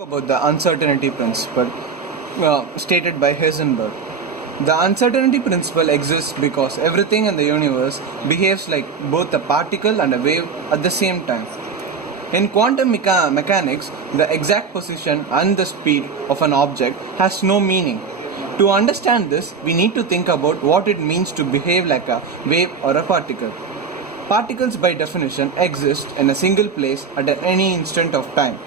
About the uncertainty principle stated by Heisenberg. The uncertainty principle exists because everything in the universe behaves like both a particle and a wave at the same time. In quantum mechanics, the exact position and the speed of an object has no meaning. To understand this, we need to think about what it means to behave like a wave or a particle. Particles by definition exist in a single place at any instant of time.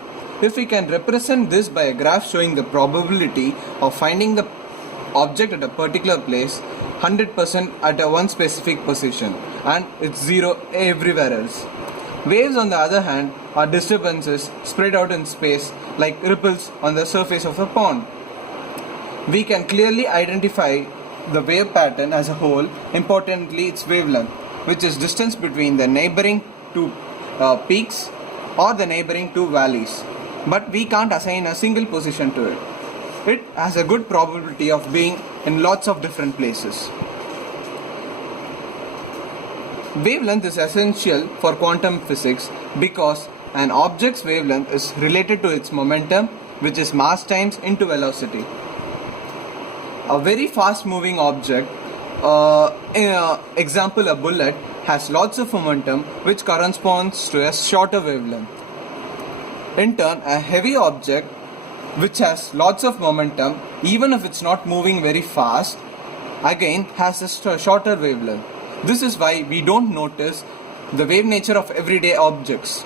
If we can represent this by a graph showing the probability of finding the object at a particular place 100% at a one specific position and it's zero everywhere else. Waves on the other hand are disturbances spread out in space like ripples on the surface of a pond. We can clearly identify the wave pattern as a whole, importantly its wavelength, which is distance between the neighboring two peaks or the neighboring two valleys. But we can't assign a single position to it. It has a good probability of being in lots of different places. Wavelength is essential for quantum physics because an object's wavelength is related to its momentum, which is mass times into velocity. A very fast moving object, example a bullet, has lots of momentum which corresponds to a shorter wavelength. In turn, a heavy object which has lots of momentum, even if it's not moving very fast, again has a shorter wavelength. This is why we don't notice the wave nature of everyday objects.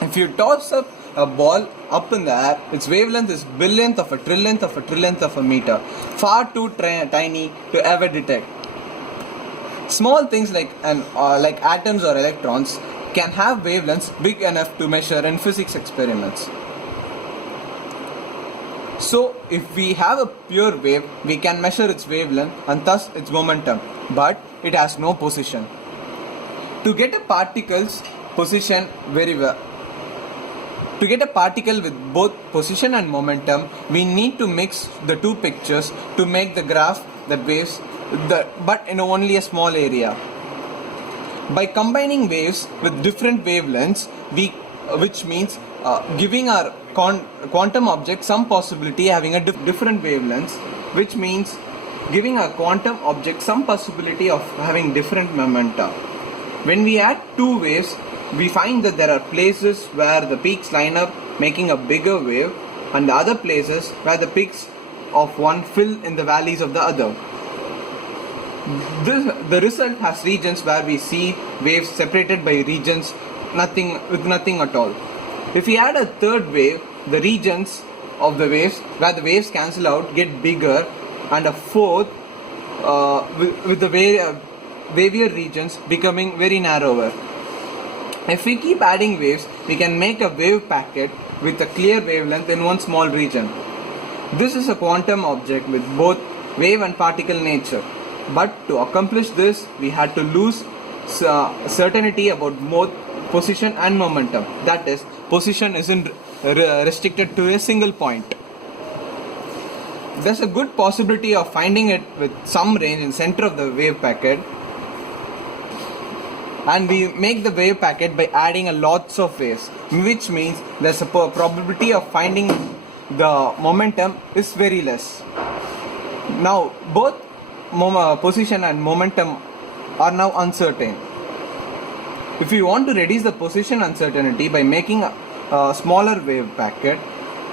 If you toss up a ball up in the air, its wavelength is billionth of a trillionth of a trillionth of a meter, far too tiny to ever detect. Small things like atoms or electrons can have wavelengths big enough to measure in physics experiments. So if we have a pure wave, we can measure its wavelength and thus its momentum, but it has no position. To get a particle's position to get a particle with both position and momentum, we need to mix the two pictures to make the graph that waves, but in only a small area. By combining waves with different wavelengths, which means giving our quantum object some possibility having a different wavelengths, which means giving a quantum object some possibility of having different momentum. When we add two waves, we find that there are places where the peaks line up making a bigger wave and the other places where the peaks of one fill in the valleys of the other. The result has regions where we see waves separated by regions with nothing at all. If we add a third wave, the regions of the waves where the waves cancel out get bigger, and a fourth with the wavier regions becoming very narrower. If we keep adding waves, we can make a wave packet with a clear wavelength in one small region. This is a quantum object with both wave and particle nature. But to accomplish this, we had to lose certainty about both position and momentum. That is, position isn't restricted to a single point. There's a good possibility of finding it with some range in the center of the wave packet, and we make the wave packet by adding a lots of waves, which means there's a probability of finding the momentum is very less. Now both position and momentum are now uncertain. If you want to reduce the position uncertainty by making a smaller wave packet,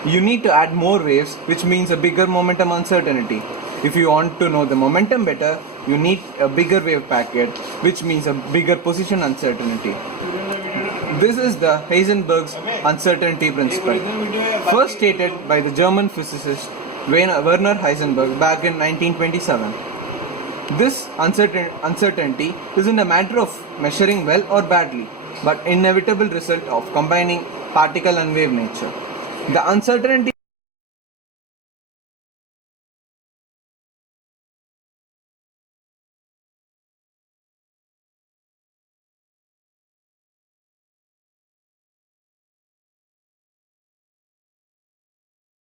you need to add more waves, which means a bigger momentum uncertainty. If you want to know the momentum better, you need a bigger wave packet, which means a bigger position uncertainty. This is the Heisenberg's uncertainty principle, first stated by the German physicist Werner Heisenberg back in 1927. This uncertainty isn't a matter of measuring well or badly, but inevitable result of combining particle and wave nature. The uncertainty